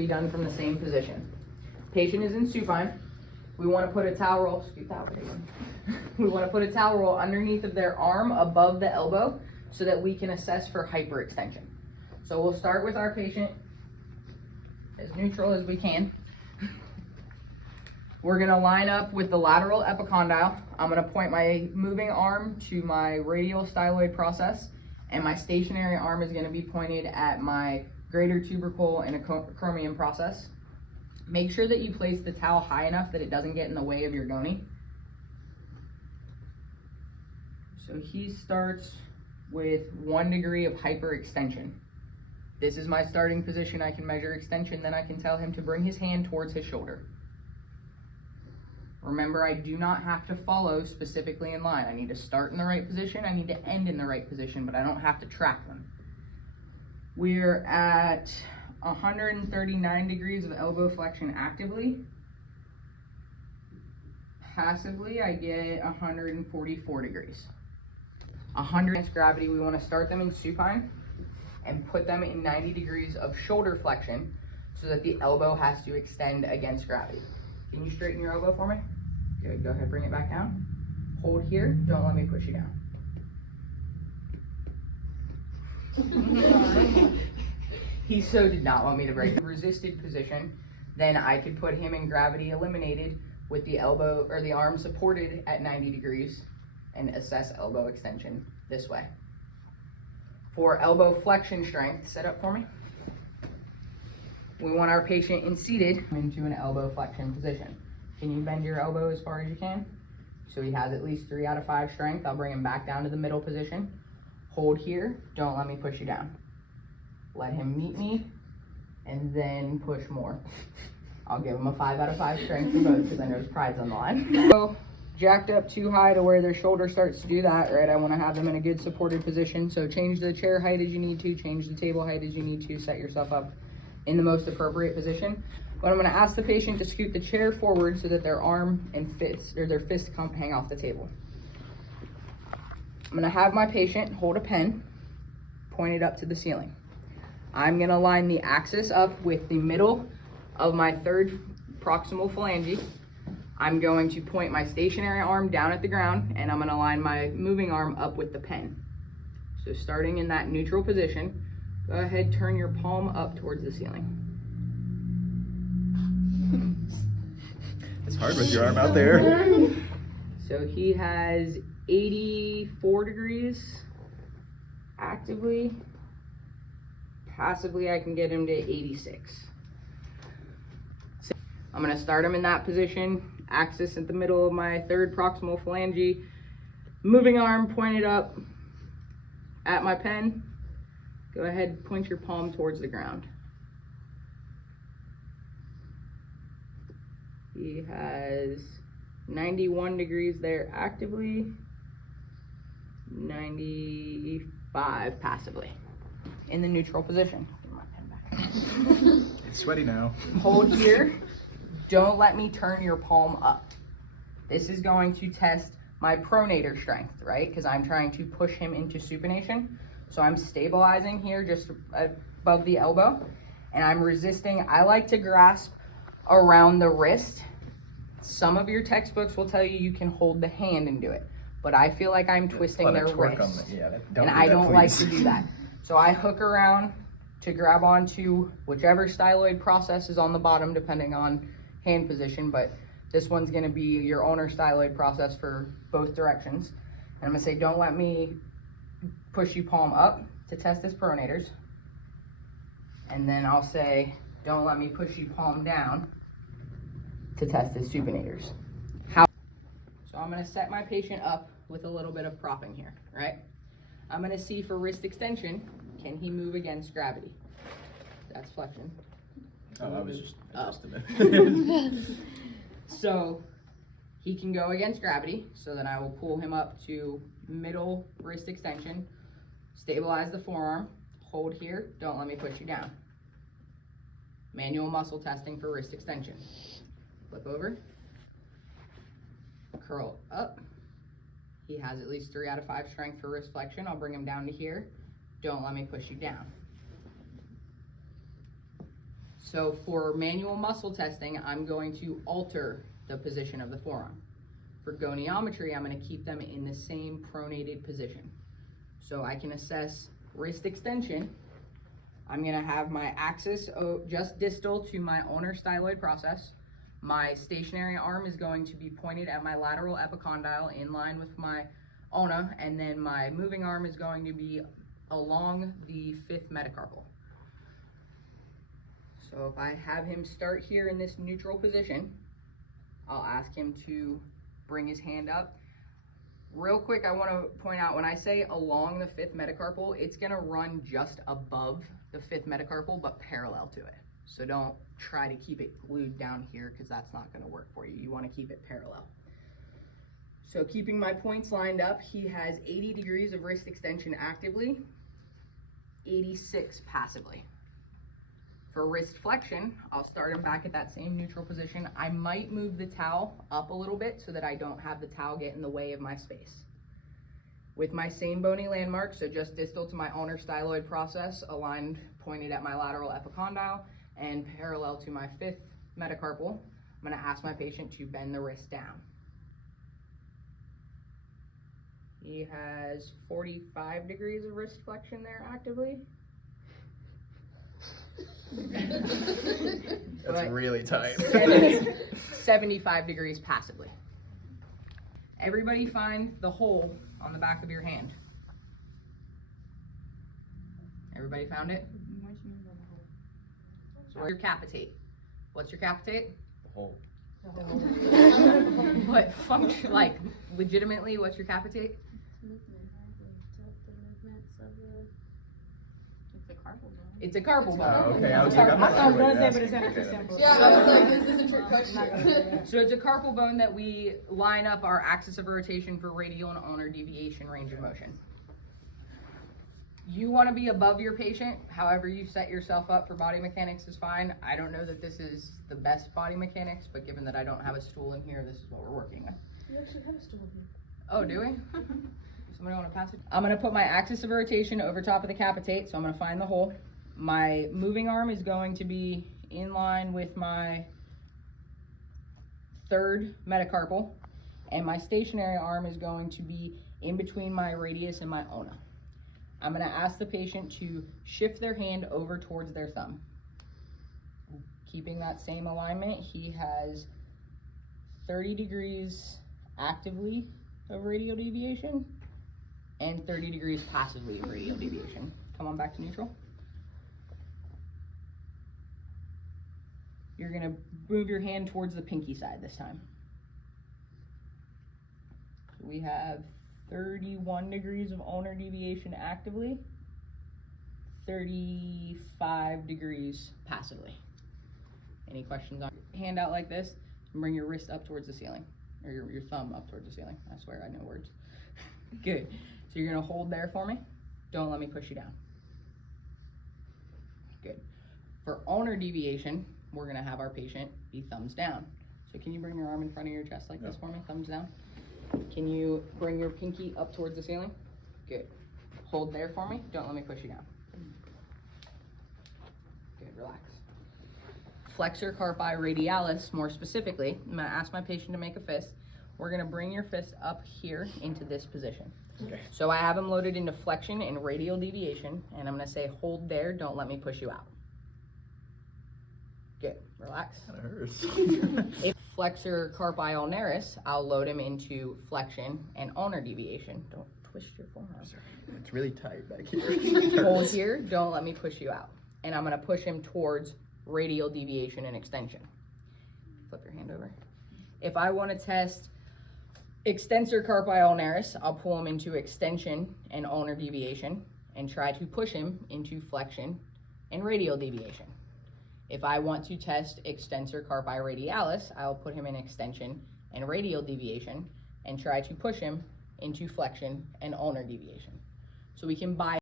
Be done from the same position. Patient is in supine. We want to put a towel roll, scoot that way. We want to put a towel roll underneath of their arm above the elbow so that we can assess for hyperextension. So we'll start with our patient as neutral as we can. We're going to line up with the lateral epicondyle. I'm going to point my moving arm to my radial styloid process, and my stationary arm is going to be pointed at my greater tubercle and acromion process. Make sure that you place the towel high enough that it doesn't get in the way of your Goni. So he starts with 1 degree of hyperextension. This is my starting position. I can measure extension, then I can tell him to bring his hand towards his shoulder. Remember, I do not have to follow specifically in line. I need to start in the right position, I need to end in the right position, but I don't have to track them. We're at 139 degrees of elbow flexion actively. Passively, I get 144 degrees. 100 against gravity, we want to start them in supine and put them in 90 degrees of shoulder flexion so that the elbow has to extend against gravity. Can you straighten your elbow for me? Good, go ahead, bring it back down. Hold here, don't let me push you down. He so did not want me to break the resisted position. Then I could put him in gravity eliminated with the elbow or the arm supported at 90 degrees and assess elbow extension this way. For elbow flexion strength, set up for me. We want our patient in seated into an elbow flexion position. Can you bend your elbow as far as you can? So he has at least 3 out of 5 strength. I'll bring him back down to the middle position. Hold here, don't let me push you down. Let him meet me, and then push more. I'll give him a 5 out of 5 strength for both because I know his pride's on the line. So, jacked up too high to where their shoulder starts to do that, right? I want to have them in a good supported position. So change the chair height as you need to, change the table height as you need to, set yourself up in the most appropriate position. But I'm going to ask the patient to scoot the chair forward so that their arm and fist, or their fist hang off the table. I'm going to have my patient hold a pen pointed up to the ceiling. I'm going to line the axis up with the middle of my third proximal phalange. I'm going to point my stationary arm down at the ground, and I'm going to line my moving arm up with the pen. So starting in that neutral position, go ahead, turn your palm up towards the ceiling. It's hard with your arm out there. So he has 84 degrees actively. Passively, I can get him to 86. So I'm going to start him in that position, axis at the middle of my third proximal phalange, moving arm pointed up at my pen. Go ahead, point your palm towards the ground. He has 91 degrees there actively, 95 passively. In the neutral position. Get my pen back. It's sweaty now. Hold here. Don't let me turn your palm up. This is going to test my pronator strength, right? Because I'm trying to push him into supination. So I'm stabilizing here just above the elbow, and I'm resisting. I like to grasp around the wrist. Some of your textbooks will tell you you can hold the hand and do it, but I feel like I'm twisting their wrist, and I don't like to do that. So I hook around to grab onto whichever styloid process is on the bottom, depending on hand position, but this one's gonna be your owner styloid process for both directions. And I'm gonna say, don't let me push you palm up to test his pronators. And then I'll say, don't let me push you palm down to test his supinators. So I'm gonna set my patient up with a little bit of propping here, right? I'm gonna see for wrist extension, can he move against gravity? That's flexion. Oh, I was just adjusting it. So he can go against gravity, so then I will pull him up to middle wrist extension, stabilize the forearm, hold here, don't let me push you down. Manual muscle testing for wrist extension. Flip over, curl up. He has at least 3 out of 5 strength for wrist flexion. I'll bring him down to here. Don't let me push you down. So for manual muscle testing, I'm going to alter the position of the forearm. For goniometry, I'm going to keep them in the same pronated position. So I can assess wrist extension. I'm going to have my axis just distal to my ulnar styloid process. My stationary arm is going to be pointed at my lateral epicondyle in line with my ulna, and then my moving arm is going to be along the 5th metacarpal. So if I have him start here in this neutral position, I'll ask him to bring his hand up. Real quick, I want to point out, when I say along the 5th metacarpal, it's going to run just above the 5th metacarpal, but parallel to it. So don't try to keep it glued down here, because that's not going to work for you. You want to keep it parallel. So keeping my points lined up, he has 80 degrees of wrist extension actively, 86 passively. For wrist flexion, I'll start him back at that same neutral position. I might move the towel up a little bit so that I don't have the towel get in the way of my space. With my same bony landmark, so just distal to my ulnar styloid process, aligned, pointed at my lateral epicondyle, and parallel to my 5th metacarpal, I'm going to ask my patient to bend the wrist down. He has 45 degrees of wrist flexion there actively. That's really tight. 75 degrees passively. Everybody find the hole on the back of your hand. Everybody found it? So your capitate. What's your capitate? The hole. What function, like, legitimately, what's your capitate? It's a carpal bone. Oh, okay. I was like, I'm not I was sure what gonna you're say, but it's asking. not too simple. Yeah, I was like, this is a trick question. So it's a carpal bone that we line up our axis of rotation for radial and ulnar deviation range of motion. You want to be above your patient. However you set yourself up for body mechanics is fine. I don't know that this is the best body mechanics, but given that I don't have a stool in here, this is what we're working with. You actually have a stool here. Oh, do we? Somebody want to pass it? I'm going to put my axis of rotation over top of the capitate, so I'm going to find the hole. My moving arm is going to be in line with my 3rd metacarpal, and my stationary arm is going to be in between my radius and my ulna. I'm going to ask the patient to shift their hand over towards their thumb. Keeping that same alignment, he has 30 degrees actively of radial deviation and 30 degrees passively of radial deviation. Come on back to neutral. You're going to move your hand towards the pinky side this time. So we have 31 degrees of ulnar deviation actively, 35 degrees passively. Any questions on hand out like this? And bring your wrist up towards the ceiling, or your thumb up towards the ceiling. I swear I know words. Good. So you're going to hold there for me. Don't let me push you down. Good. For ulnar deviation, we're going to have our patient be thumbs down. So can you bring your arm in front of your chest like this for me? Thumbs down. Can you bring your pinky up towards the ceiling? Good. Hold there for me. Don't let me push you down. Good, relax. Flexor carpi radialis, more specifically, I'm going to ask my patient to make a fist. We're going to bring your fist up here into this position. Okay. So I have him loaded into flexion and radial deviation, and I'm going to say hold there, don't let me push you out. Good, relax. Kinda hurts. If flexor carpi ulnaris, I'll load him into flexion and ulnar deviation. Don't twist your forearm. It's really tight back here. Hold here, don't let me push you out. And I'm going to push him towards radial deviation and extension. Flip your hand over. If I want to test extensor carpi ulnaris, I'll pull him into extension and ulnar deviation and try to push him into flexion and radial deviation. If I want to test extensor carpi radialis, I'll put him in extension and radial deviation and try to push him into flexion and ulnar deviation. So we can buy